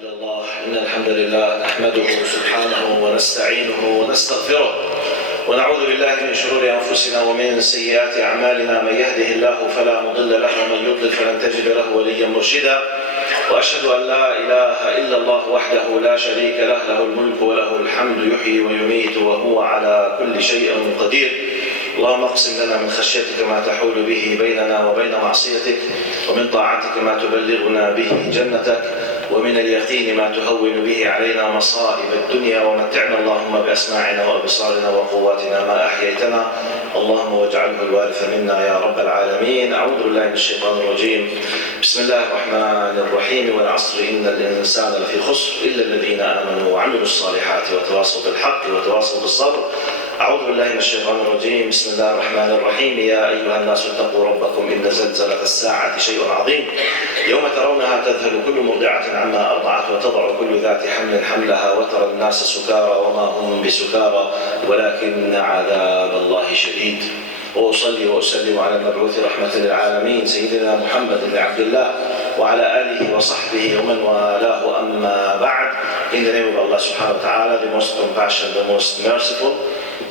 إلا الله إن الحمد لله نحمده سبحانه ونستعينه ونستغفره ونعوذ بالله من شرور أنفسنا ومن سيئات أعمالنا من يهده الله فلا مضل له ومن يضلل فلن تجد له وليا مرشدا وأشهد أن لا إله إلا الله وحده لا شريك له له الملك وله الحمد يحيي ويميت وهو على كل شيء قدير اللهم اقسم لنا من خشيتك ما تحول به بيننا وبين معصيتك ومن طاعتك ما تبلغنا به جنتك ومن اليقين ما تهون به علينا مصائب الدنيا ومتعنا اللهم بأسماعنا وأبصارنا وقواتنا ما أحييتنا اللهم واجعله الوارث منا يا رب العالمين. أعوذ بالله من الشيطان الرجيم. بسم الله الرحمن الرحيم. والعصر إن الإنسان لفي خسر إلا الذين آمنوا وعملوا الصالحات وتواصوا بالحق وتواصوا بالصبر. أعوذ بالله من الشيطان الرجيم. بسم الله الرحمن الرحيم. يا أيها الناس اتقوا ربكم إن زلزلة الساعة شيء عظيم يوم ترونها تذهل كل مرضعة عما أرضعت وتضع كل ذات حمل حملها وترى الناس سكارى وما هم بسكارى ولكن عذاب الله شديد. وأصلي وأسلم على المبعوث رحمة للعالمين سيدنا محمد بن عبد الله وعلى آله وصحبه ومن والاه أما بعد. In the name of Allah subhanahu wa ta'ala, the most compassionate, the most merciful.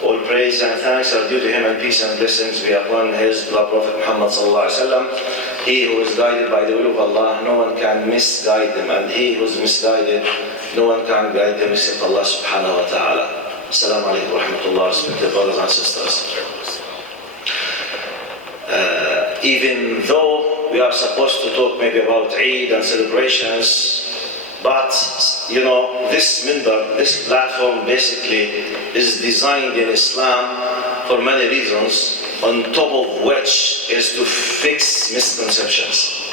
All praise and thanks are due to him and peace and blessings be upon his beloved Prophet Muhammad sallallahu alaihi wasallam. He who is guided by the will of Allah, no one can misguide him, and he who is misguided, no one can guide him except Allah subhanahu wa ta'ala. Assalamu alaikum wa rahmatullah, respected brothers and sisters. Even though we are supposed to talk maybe about Eid and celebrations, but you know, this minbar, this platform basically is designed in Islam for many reasons, on top of which is to fix misconceptions.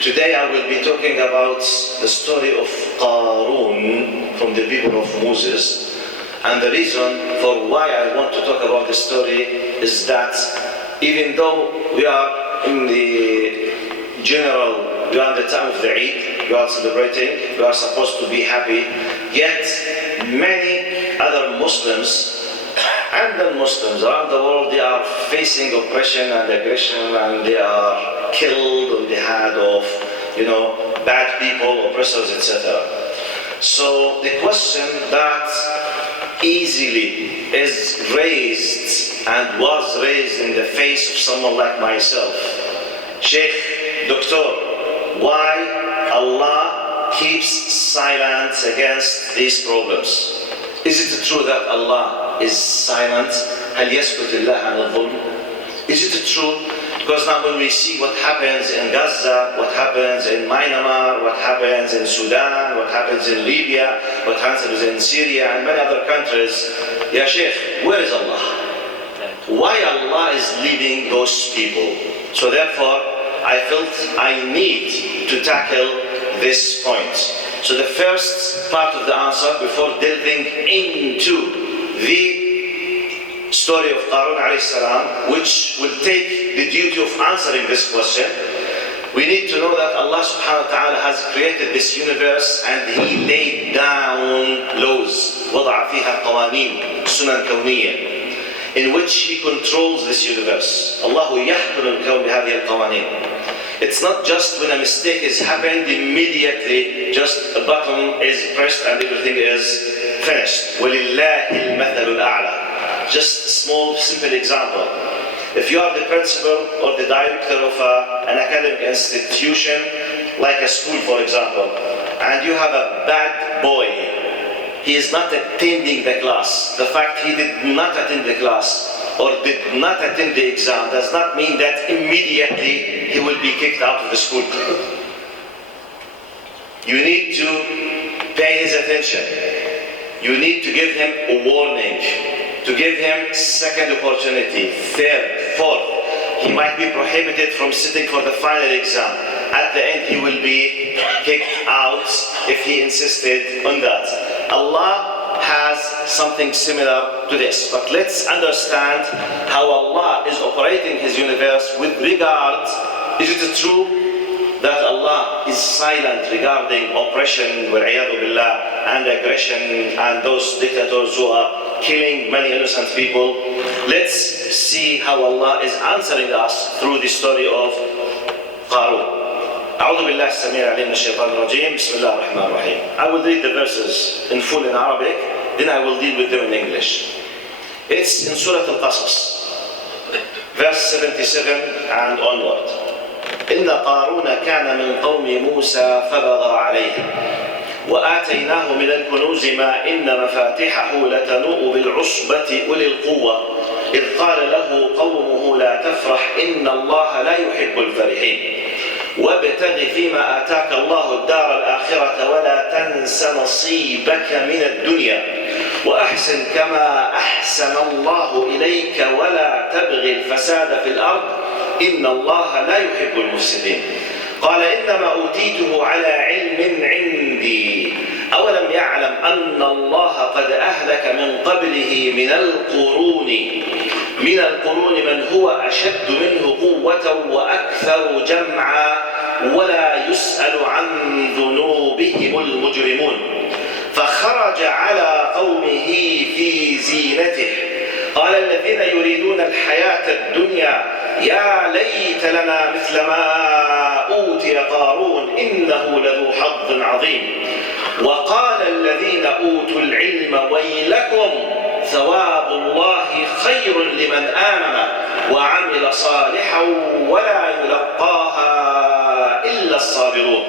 Today I will be talking about the story of Qaroon from the people of Moses, and the reason for why I want to talk about this story is that even though we are in the general, we are in the time of the Eid, we are celebrating, we are supposed to be happy, yet many other Muslims and non-Muslims around the world, they are facing oppression and aggression, and they are killed on the hand of, you know, bad people, oppressors, etc. So the question that easily is raised and was raised in the face of someone like myself, Sheikh, Doctor, why Allah keeps silence against these problems? Is it true that Allah is silent? هل يسكت الله عن الظلم? Is it true? Because now when we see what happens in Gaza, what happens in Myanmar, what happens in Sudan, what happens in Libya, what happens in Syria and many other countries, Ya Sheikh, where is Allah? Why Allah is leaving those people? So therefore, I felt I need to tackle this point. So the first part of the answer, before delving into the story of Qaroon alayhi salam, which will take the duty of answering this question, we need to know that Allah subhanahu wa ta'ala has created this universe and He laid down laws, وضع فيها قوانين سنن كونية, in which He controls this universe. Allah يحكم الكون بهذه القوانين. It's not just when a mistake is happened, immediately just a button is pressed and everything is finished. وَلِلَّهِ الْمَثَلُ الْأَعْلَى. Just a small, simple example. If you are the principal or the director of an academic institution, like a school for example, and you have a bad boy, he is not attending the class. The fact he did not attend the class or did not attend the exam does not mean that immediately he will be kicked out of the school. You need to pay his attention. You need to give him a warning, to give him second opportunity, third, fourth. He might be prohibited from sitting for the final exam. At the end he will be kicked out if he insisted on that. Allah has something similar to this. But let's understand how Allah is operating His universe with regard. Is it true that Allah is silent regarding oppression وَالْعِيَاذُ بِاللَّهِ, and aggression and those dictators who are killing many innocent people? Let's see how Allah is answering us through the story of Qaroon. أعوذ بالله السميع العليم من الشيطان الرجيم بسم الله الرحمن الرحيم. I will read the verses in full in Arabic, then I will deal with them in English. It's in Surah Al-Qasas, verse 77 and onward. إن قارون كان من قوم موسى فبغى عليهم وآتيناه من الكنوز ما إن مفاتحه لتنوء بالعصبة أولي القوة إذ قال له قومه لا تفرح إن الله لا يحب الفرحين وابتغ فيما آتاك الله الدار الآخرة ولا تنس نصيبك من الدنيا وأحسن كما أحسن الله إليك ولا تبغ الفساد في الأرض إن الله لا يحب المفسدين. قال إنما أوتيته على علم عندي أولم يعلم أن الله قد أهلك من قبله من القرون من هو أشد منه قوة وأكثر جمعا ولا يسأل عن ذنوبهم المجرمون. فخرج على قومه في زينته قال الذين يريدون الحياة الدنيا يا ليت لنا مثل ما أوتي قارون إنه لذو حظ عظيم. وقال الذين أوتوا العلم ويلكم ثواب الله خير لمن آمن وعمل صالحا ولا يلقاها إلا الصابرون.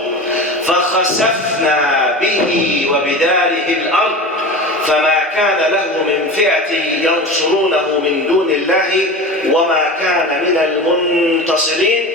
فخسفنا به وبداره الأرض فما كان له من فئة ينصرونه من دون الله وما كان من المنتصرين.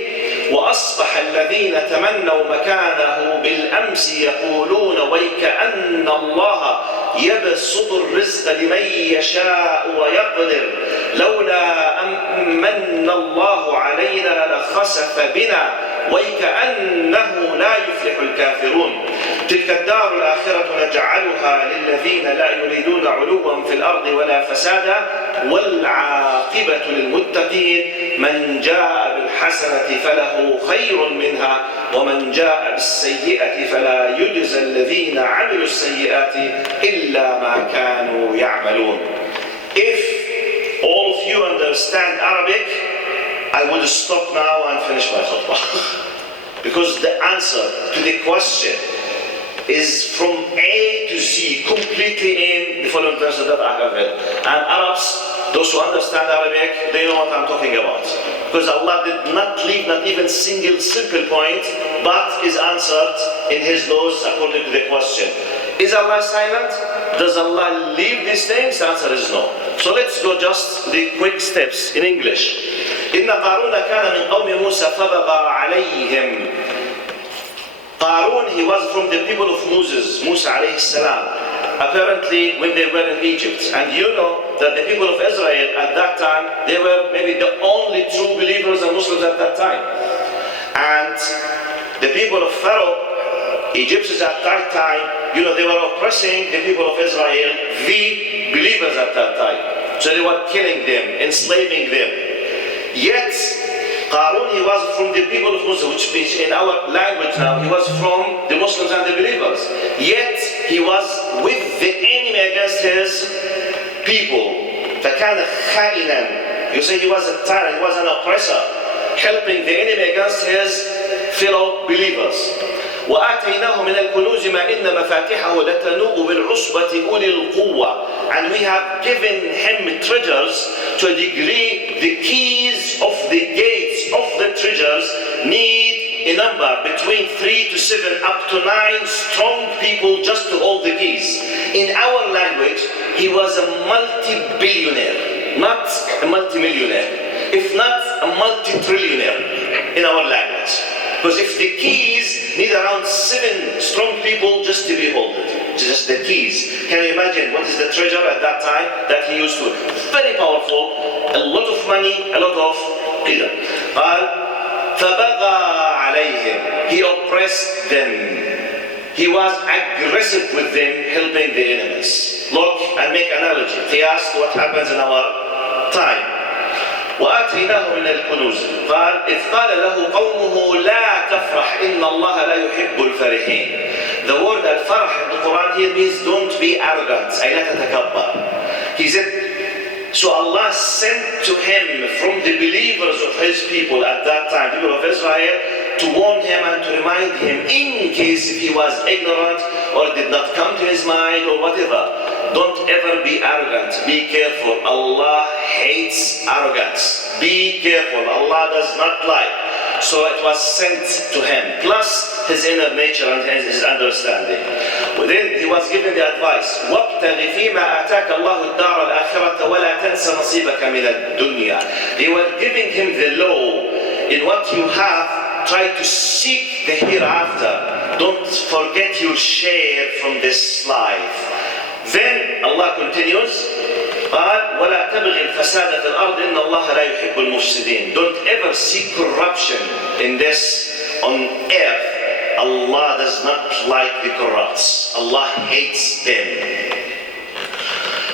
وأصبح الذين تمنوا مكانه بالأمس يقولون ويكأن الله يبسط الرزق لمن يشاء ويقدر لولا أمن الله علينا لخسف بنا ويكأنه لا يفلح الكافرون. تلك الدار الآخرة نجعلها للذين لا يريدون علوا في الأرض ولا فسادا والعاقبة للمتقين من جاء بالحسنة فله خير منها ومن جاء بالسيئة فلا يجزى الذين عملوا السيئات إلا ما كانوا يعملون. If all of you understand Arabic, I would stop now and finish my khutbah. Because the answer to the question is from A to Z completely in the following verses that I have read. And Arabs, those who understand Arabic, they know what I'm talking about. Because Allah did not leave not even single simple point, but is answered in His laws according to the question. Is Allah silent? Does Allah leave these things? The answer is no. So let's go just the quick steps in English. إن قارون كان من قوم موسى فبغى عليهم. Qaroon, he was from the people of Musa alayhi salam. Apparently when they were in Egypt. And you know that the people of Israel at that time, they were maybe the only true believers and Muslims at that time. And the people of Pharaoh, Egyptians at that time, you know, they were oppressing the people of Israel, the believers at that time. So they were killing them, enslaving them. Yet, Qaroon, he was from the people of Musa, which means in our language now, he was from the Muslims and the believers. Yet, he was with the enemy against his people. فَكَانَ خَائِنًا. You say he was a tyrant, he was an oppressor, helping the enemy against his fellow believers. وآتيناه من الكنوز ما إن مفاتحه لتنوء بالعصبة أولي القوة. And we have given him treasures to a degree the keys of the gates of the treasures need a number between 3 to 7 up to 9 strong people just to hold the keys. In our language, he was a multi-billionaire, not a multi-millionaire, if not a multi-trillionaire in our language. Because if the keys need around 7 strong people just to be held, just the keys. Can you imagine what is the treasure at that time that he used to? Very powerful, a lot of money, a lot of freedom. فَبَغَى عَلَيْهِمْ. He oppressed them. He was aggressive with them, helping the enemies. Look and make analogy. قياس to what happens in our time. وآتيناه من الكنوز قال إذ قال له قومه لا تفرح إن الله لا يحب الفرحين. The word al-farh in the Quran here means don't be arrogant. أي لا تتكبر. He said, so Allah sent to him from the believers of his people at that time, people of Israel, to warn him and to remind him in case if he was ignorant or did not come to his mind or whatever. Don't ever be arrogant. Be careful. Allah hates arrogance. Be careful. Allah does not lie. So it was sent to him, plus his inner nature and his understanding. Then he was given the advice, وَابْتَغِ فِيمَا آتَاكَ اللَّهُ الدَّارَ الْآخِرَةَ وَلَا تَنْسَ نَصِيبَكَ مِنَ الدُّنْيَا. They were giving him the law. In what you have, try to seek the hereafter. Don't forget your share from this life. Then Allah continues, قال ولا تبغي الفساد في الأرض إن الله لا يحب المفسدين. Don't ever seek corruption in this on earth. Allah does not like the corrupts. Allah hates them.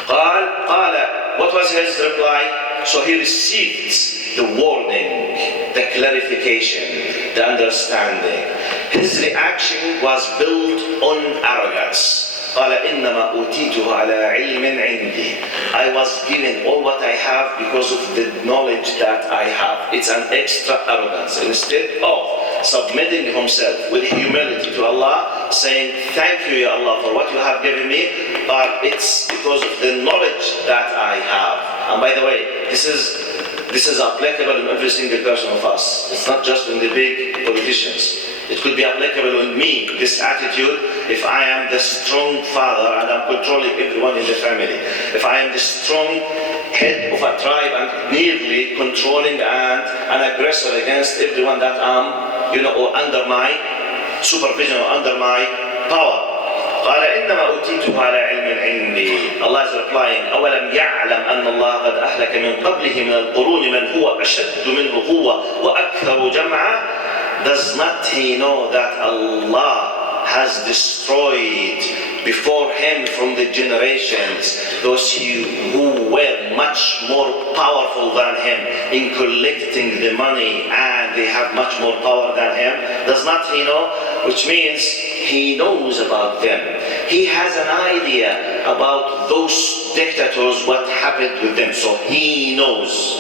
قال what was his reply? So he received the warning, the clarification, the understanding. His reaction was built on arrogance. قال إنما أوتيته على علم عندي. I was given all what I have because of the knowledge that I have. It's an extra arrogance. Instead of submitting himself with humility to Allah, saying, thank you, Ya Allah, for what you have given me, but it's because of the knowledge that I have. And by the way, this is applicable in every single person of us. It's not just in the big politicians. It could be applicable on me, this attitude, if I am the strong father and I'm controlling everyone in the family. If I am the strong head of a tribe and nearly controlling and an aggressor against everyone that I'm, or under my supervision or under my power. قال إنما أوتيته على علم عندي. Allah is replying, أولم يعلم أن الله قد أهلك من قبله من القرون من هو أشد منه قوة وأكثر جمعا. Does not he know that Allah has destroyed before him from the generations those who were much more powerful than him in collecting the money, and they have much more power than him? Does not he know? Which means he knows about them. He has an idea about those dictators, what happened with them, so he knows.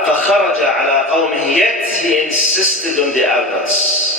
فخرج على قومه, yet he insisted on the arrogance.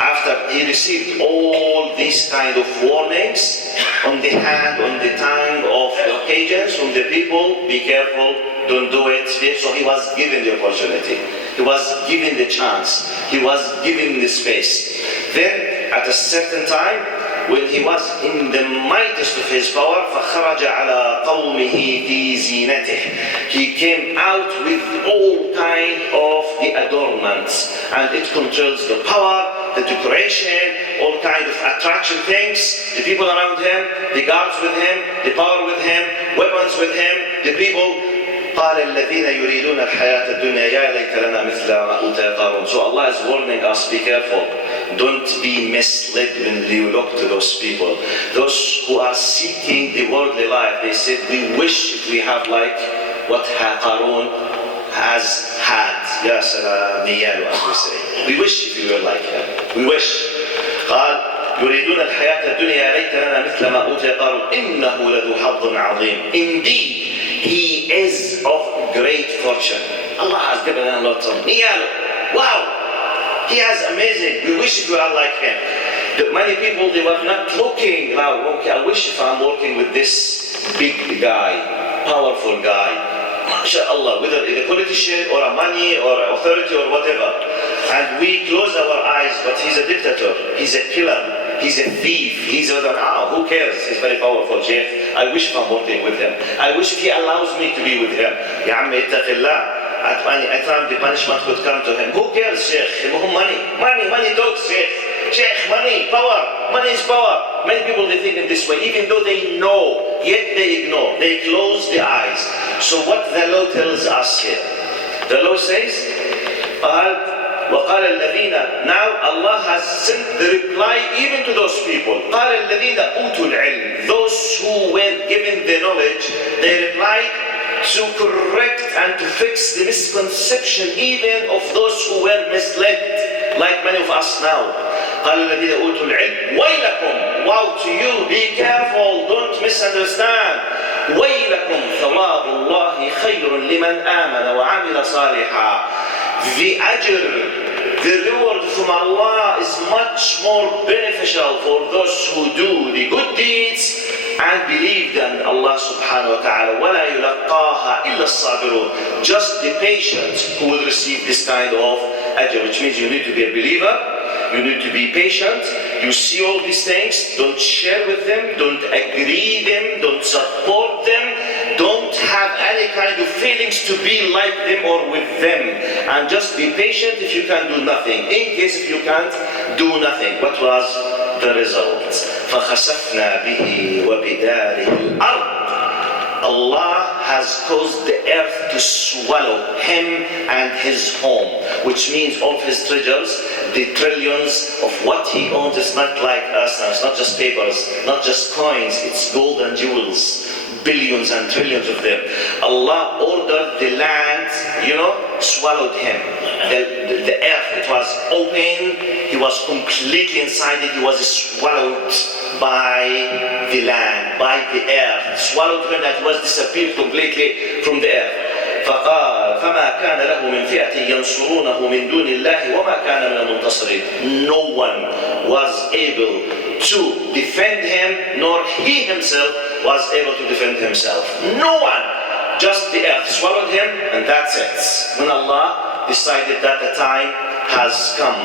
After he received all these kind of warnings on the hand, on the tongue of the occasions from the people, be careful, don't do it. So he was given the opportunity. He was given the chance. He was given the space. Then at a certain time, when he was in the mightiest of his power, فَخَرَجَ عَلَى قَوْمِهِ فِي زِينَتِهِ. He came out with all kind of the adornments, and it controls the power, the decoration, all kind of attraction things, the people around him, the guards with him, the power with him, weapons with him, the people. قال الذين يريدون الحياة الدنيا يا ليت لنا مثل ما أوتي قارون. So Allah is warning us, be careful. Don't be misled when you look to those people. Those who are seeking the worldly life, they said, we wish if we have like what Qaroon has had. Ya salam, as we say. We wish if we were like him. We wish. قال يريدون الحياة الدنيا يا ليت لنا مثل ما أوتي قارون إنه لذو حظ عظيم. Indeed, he is of great fortune. Allah has given him a lot of niyalo. Wow! He has amazing. We wish if we are like him. Many people, they were not looking now. Okay, I wish if I'm working with this big guy, powerful guy. MashaAllah, whether a politician or a money or authority or whatever. And we close our eyes, but he's a dictator. He's a killer. He's a thief. He's a who cares? He's very powerful, Sheikh. I wish if I'm working with him. I wish if he allows me to be with him. Ya Ammi, ittaqillah. At any time the punishment could come to him. Who cares, Sheikh? Money talks, Sheikh. Sheikh, money, power. Money is power. Many people, they think in this way, even though they know, yet they ignore. They close the eyes. So what the law tells us here? The law says, وقال الذين, now Allah has sent the reply even to those people. قال الذين أوتوا العلم, those who were given the knowledge, they replied to correct and to fix the misconception even of those who were misled, like many of us now. قال الذين أوتوا العلم ويلكم, woe to you, be careful, don't misunderstand. ويلكم ثواب الله خير لمن آمن وعمل صالحا. The ajr, the reward from Allah is much more beneficial for those who do the good deeds and believe them. Allah subhanahu wa ta'ala, وَلَا يُلَقَّاهَا إِلَّا الصَّابِرُونَ. Just the patient who will receive this kind of ajr, which means you need to be a believer, you need to be patient, you see all these things, don't share with them, don't agree them, don't support them, don't have any kind of feelings to be like them or with them, and just be patient if you can do nothing. In case if you can't do nothing, what was the result? فَخَسَفْنَا بِهِ وَبِدَارِهِ الْأَرْضِ. Allah has caused the earth to swallow him and his home, which means all of his treasures, the trillions of what he owns. Is not like us now, it's not just papers, not just coins, it's gold and jewels, billions and trillions of them. Allah ordered the land, swallowed him. The earth, it was open, he was completely inside it, he was swallowed by the land, by the earth, swallowed him, and was disappeared completely from the earth. فقال فما كان له من فئة ينصرونه من دون الله وما كان من المنتصرين. No one was able to defend him, nor he himself was able to defend himself. No one. Just the earth swallowed him, and that's it. When Allah decided that the time has come.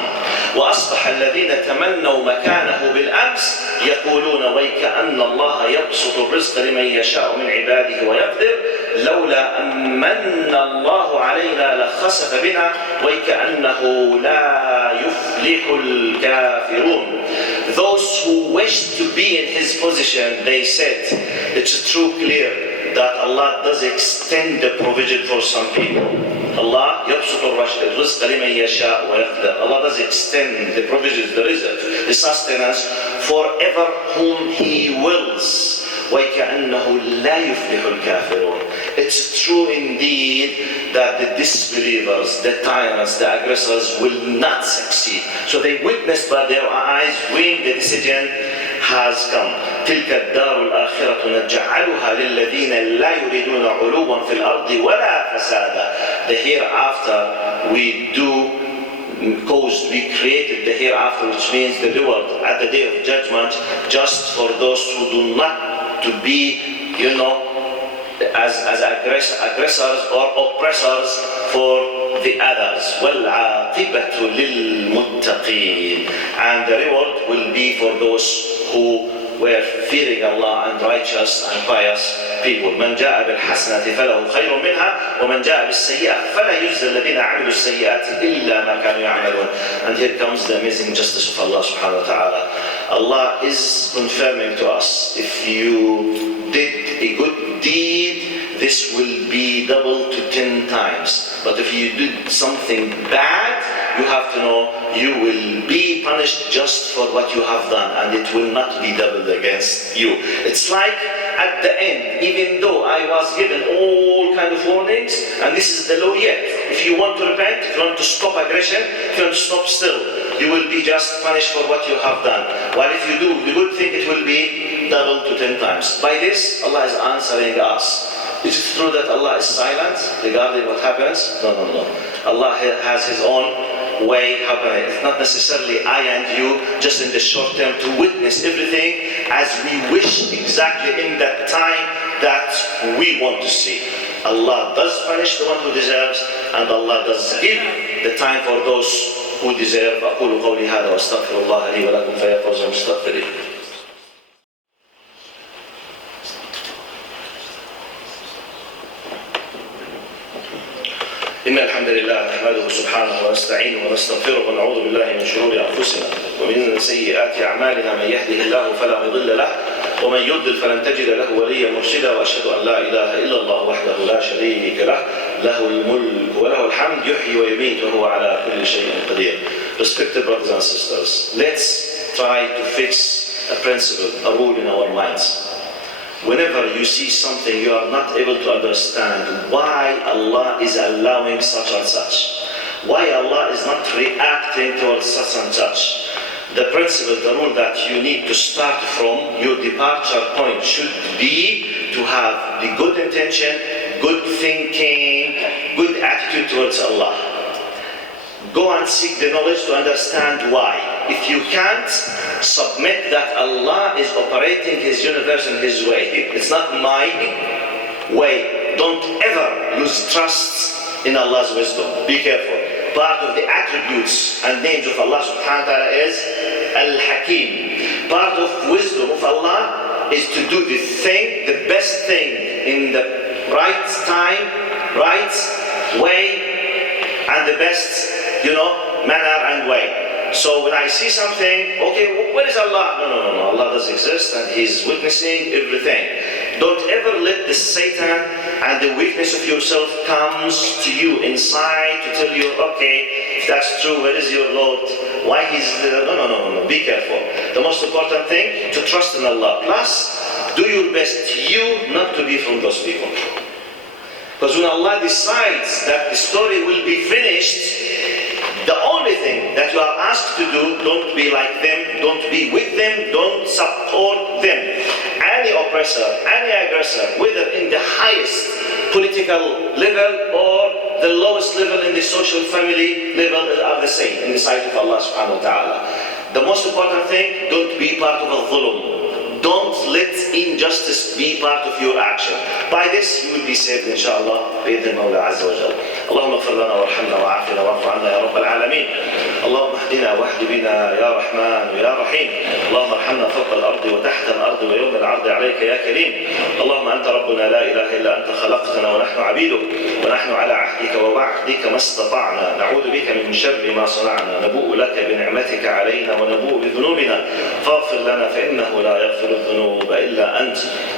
وأصبح الذين تمنوا مكانه بالأمس يقولون ويكأن الله يبسط الرزق لمن يشاء من عباده ويقدر لولا أمن الله علينا لخسف بنا ويكأنه لا يفلح الكافرون. Those who wished to be in his position, they said, it's true, clear that Allah does extend the provision for some people. Allah يبسط الرزق لمن يشاء ويقدر. Allah does extend the provisions, the rizq, the sustenance for ever whom He wills. وَيْكَأَنَّهُ لَا يُفْلِحُ الْكَافِرُونَ. It's true indeed that the disbelievers, the tyrants, the aggressors will not succeed. So they witnessed by their eyes when the decision has come. تلك الدار الآخرة نجعلها للذين لا يريدون علوا في الأرض ولا فسادا. The hereafter we created the hereafter, which means the reward at the day of judgment, just for those who do not to be, as aggressors or oppressors for the others. وَالْعَاقِبَةُ لِلْمُتَّقِينَ. And the reward will be for those who were fearing Allah and righteous and pious people. من جاء بالحسنة فله خير منها ومن جاء بالسيئة فلا يجزى الذين عملوا السيئات إلا ما كانوا يعملون. And here comes the amazing justice of Allah subhanahu wa ta'ala. Allah is confirming to us, if you did a good deed, this will be doubled to 10 times. But if you did something bad, you have to know you will be punished just for what you have done, and it will not be doubled against you. It's like at the end, even though I was given all kind of warnings, and this is the law yet, if you want to repent, if you want to stop aggression, if you want to stop still, you will be just punished for what you have done. While if you do the good thing, it will be doubled to 10 times. By this, Allah is answering us. Is it true that Allah is silent regarding what happens? No. Allah has His own way. How can it's not necessarily I and you just in the short term to witness everything as we wish exactly in that time that we want to see. Allah does punish the one who deserves, and Allah does give the time for those who deserve. أقول قولي هذا وأستغفر الله لي ولكم فيا فوز المستغفرين. إن الحمد لله نحمده سبحانه ونستعينه ونستغفره ونعوذ بالله من شرور أنفسنا ومن سيئات أعمالنا. من يهده الله فلا مضل له ومن يضلل فلن تجد له وليا مرشدا. وأشهد أن لا إله إلا الله وحده لا شريك له له الملك وله الحمد يحيي ويميت وهو على كل شيء قدير. Respected brothers and sisters, let's try to fix a principle, a rule in our minds. Whenever you see something you are not able to understand why Allah is allowing such and such, why Allah is not reacting towards such and such, the principle, the rule that you need to start from, your departure point should be to have the good intention, good thinking, good attitude towards Allah. Go and seek the knowledge to understand why. If you can't, submit that Allah is operating His universe in His way. It's not my way. Don't ever lose trust in Allah's wisdom. Be careful. Part of the attributes and names of Allah subhanahu wa ta'ala is Al-Hakim. Part of wisdom of Allah is to do the thing, the best thing, in the right time, right way, and the best, manner and way. So when I see something, okay, where is Allah? No. Allah does exist and He's witnessing everything. Don't ever let the Satan and the weakness of yourself comes to you inside to tell you, okay, if that's true, where is your Lord? Why He's there? No. Be careful. The most important thing, to trust in Allah. Plus, do your best, you not to be from those people. Because when Allah decides that the story will be finished, the only thing that you are asked to do, don't be like them, don't be with them, don't support them. Any oppressor, any aggressor, whether in the highest political level or the lowest level in the social family level, are the same in the sight of Allah subhanahu wa ta'ala. The most important thing, don't be part of a dhulm. Don't let injustice be part of your action. By this you will be saved inshallah بإذن المولى عز وجل. اللهم اغفر لنا وارحمنا وعافنا واعف عنا يا رب العالمين. اللهم اهدنا واهد بنا يا رحمن ويا رحيم. اللهم ارحمنا فوق الأرض وتحت الأرض ويوم العرض عليك يا كريم. اللهم أنت ربنا لا إله إلا أنت خلقتنا ونحن عبيدك ونحن على عهدك ووعدك ما استطعنا نعوذ بك من شر ما صنعنا نبوء لك بنعمتك علينا ونبوء بذنوبنا فاغفر لنا فإنه لا يغفر الذنوب إلا أنت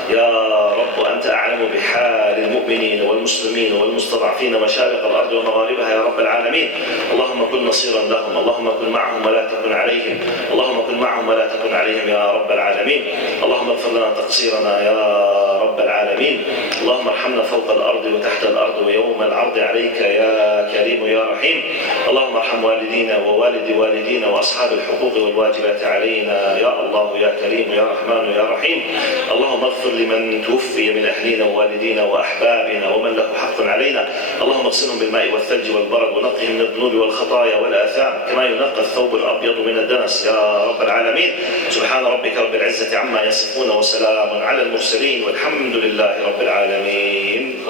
يا رب. أنت أعلم بحال المؤمنين والمسلمين والمستضعفين مشارق الأرض ومغاربها يا رب العالمين. اللهم كن نصيرا لهم، اللهم كن معهم ولا تكن عليهم، اللهم كن معهم ولا تكن عليهم يا رب العالمين. اللهم اغفر لنا تقصيرنا يا رب العالمين. اللهم ارحمنا فوق الأرض وتحت الأرض ويوم العرض عليك يا كريم يا رحيم. اللهم ارحم والدينا ووالد والدينا وأصحاب الحقوق والواجبات علينا يا الله يا كريم يا رحمن يا رحيم. اللهم اغفر لمن توفي من أهلنا ووالدينا وأحبابنا ومن له حق علينا. اللهم اغسلهم بالماء والثلج والبرد ونقهم من الذنوب والخطايا والآثام كما ينقى الثوب الأبيض من الدنس يا رب العالمين. سبحان ربك رب العزة عما يصفون وسلام على المرسلين والحمد لله رب العالمين.